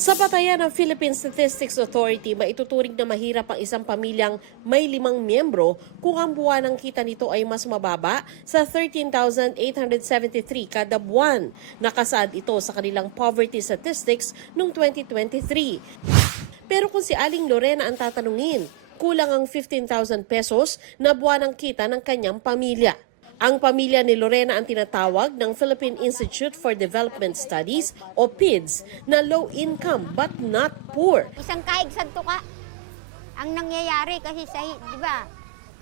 Sa batayan ng Philippine Statistics Authority, maituturing na mahirap ang isang pamilyang may 5 miyembro kung ang buwan ng kita nito ay mas mababa sa 13,873 kada buwan. Nakasaad ito sa kanilang poverty statistics noong 2023. Pero kung si Aling Lorena ang tatanungin, kulang ang 15,000 pesos na buwan ng kita ng kanyang pamilya. Ang pamilya ni Lorena ang tinatawag ng Philippine Institute for Development Studies o PIDS na low income but not poor. Isang kaig santo ka. Ang nangyayari kasi sa, di ba,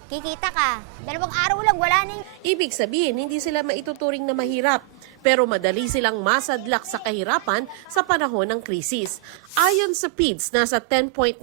kikita ka. 2 araw lang, wala na. Ibig sabihin, hindi sila maituturing na mahirap, pero madali silang masadlak sa kahirapan sa panahon ng krisis. Ayon sa PIDS, nasa 10.9%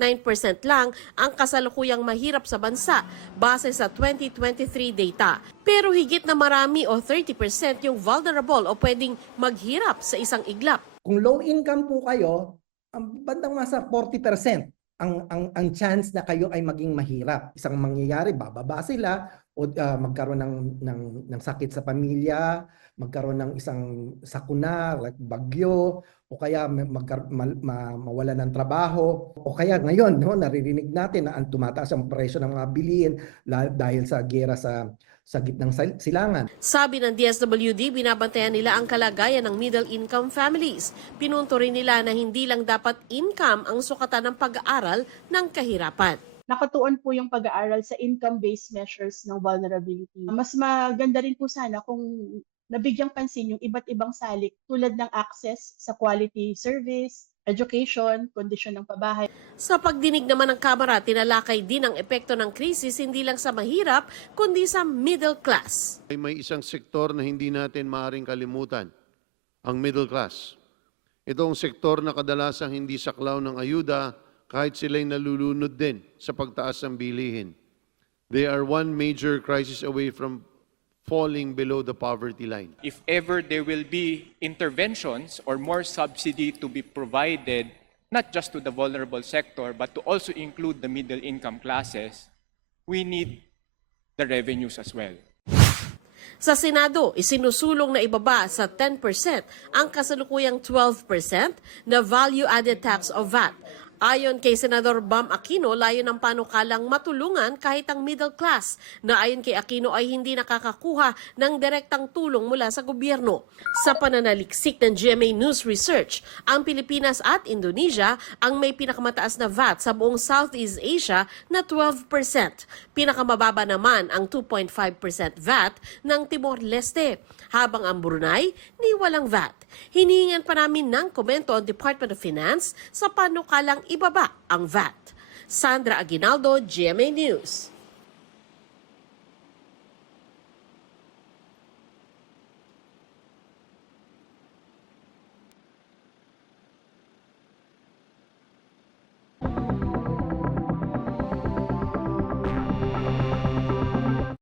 lang ang kasalukuyang mahirap sa bansa base sa 2023 data. Pero higit na marami o 30% yung vulnerable o pwedeng maghirap sa isang iglap. Kung low income po kayo, ang bandang nasa 40% ang chance na kayo ay maging mahirap. Isang mangyayari, bababa sila o magkaroon ng sakit sa pamilya, magkaroon ng isang sakuna like bagyo, o kaya mawala ng trabaho, o kaya ngayon naririnig natin na ang tumataas ang presyo ng mga bilihin dahil sa giyera sa gitnang silangan. Sabi ng DSWD, binabantayan nila ang kalagayan ng middle-income families. Pinunto rin nila na hindi lang dapat income ang sukatan ng pag-aaral ng kahirapan. Nakatuon po yung pag-aaral sa income-based measures ng vulnerability. Mas maganda rin po sana kung nabigyang pansin yung iba't ibang salik tulad ng access sa quality service, education, kondisyon ng pabahay. Sa pagdinig naman ng Kamara, tinalakay din ang epekto ng krisis hindi lang sa mahirap, kundi sa middle class. May isang sektor na hindi natin maaaring kalimutan, ang middle class. Ito ang sektor na kadalasang hindi saklaw ng ayuda kahit sila'y nalulunod din sa pagtaas ng bilihin. They are one major crisis away from falling below the poverty line. If ever there will be interventions or more subsidy to be provided, not just to the vulnerable sector, but to also include the middle income classes, we need the revenues as well. Sa Senado, isinusulong na ibaba sa 10% ang kasalukuyang 12% na value-added tax o VAT. Ayon kay Senador Bam Aquino, layo ng panukalang matulungan kahit ang middle class na ayon kay Aquino ay hindi nakakakuha ng direktang tulong mula sa gobyerno. Sa pananaliksik ng GMA News Research, ang Pilipinas at Indonesia ang may pinakamataas na VAT sa buong Southeast Asia na 12%. Pinakamababa naman ang 2.5% VAT ng Timor-Leste, habang ang Brunei ni walang VAT. Hinihingan pa namin ng komento ang Department of Finance sa panukalang ibaba ang VAT. Sandra Aguinaldo, GMA News.